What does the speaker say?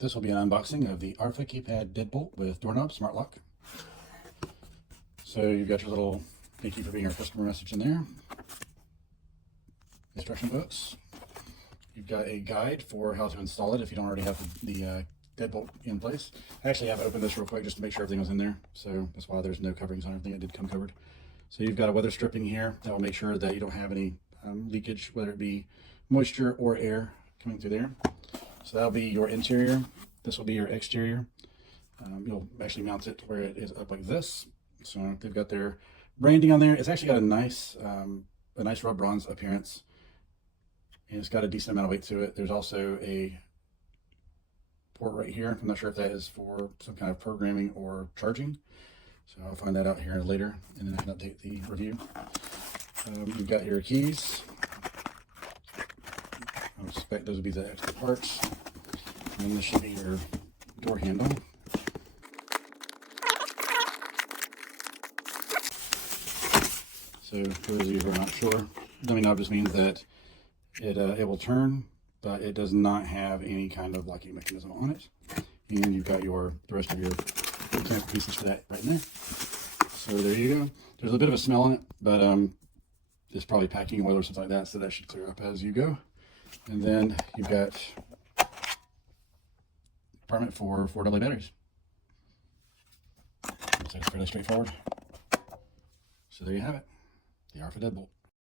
This will be an unboxing of the Arpha keypad deadbolt with doorknob smart lock. So you've got your little thank you for being our customer message in there. Instruction books. You've got a guide for how to install it if you don't already have the deadbolt in place. I actually have opened this real quick just to make sure everything was in there. So that's why there's no coverings on everything. It did come covered. So you've got a weather stripping here that will make sure that you don't have any leakage, whether it be moisture or air coming through there. So that'll be your interior. This will be your exterior. You'll actually mount it where it is up like this. So they've got their branding on there. It's actually got a nice rub bronze appearance, and it's got a decent amount of weight to it. There's also a port right here. I'm not sure if that is for some kind of programming or charging. So I'll find that out here later, and then I can update the review. You've got your keys. I expect those would be the extra parts. And then this should be your door handle. So for those of you who are not sure, dummy knob just means that it will turn, but it does not have any kind of locking mechanism on it. And you've got the rest of your mechanical pieces for that right in there. So there you go. There's a bit of a smell on it, but it's probably packing oil or something like that, so that should clear up as you go. And then you've got compartment for 4 AA batteries. So it's fairly straightforward. So there you have it, the Arpha Deadbolt.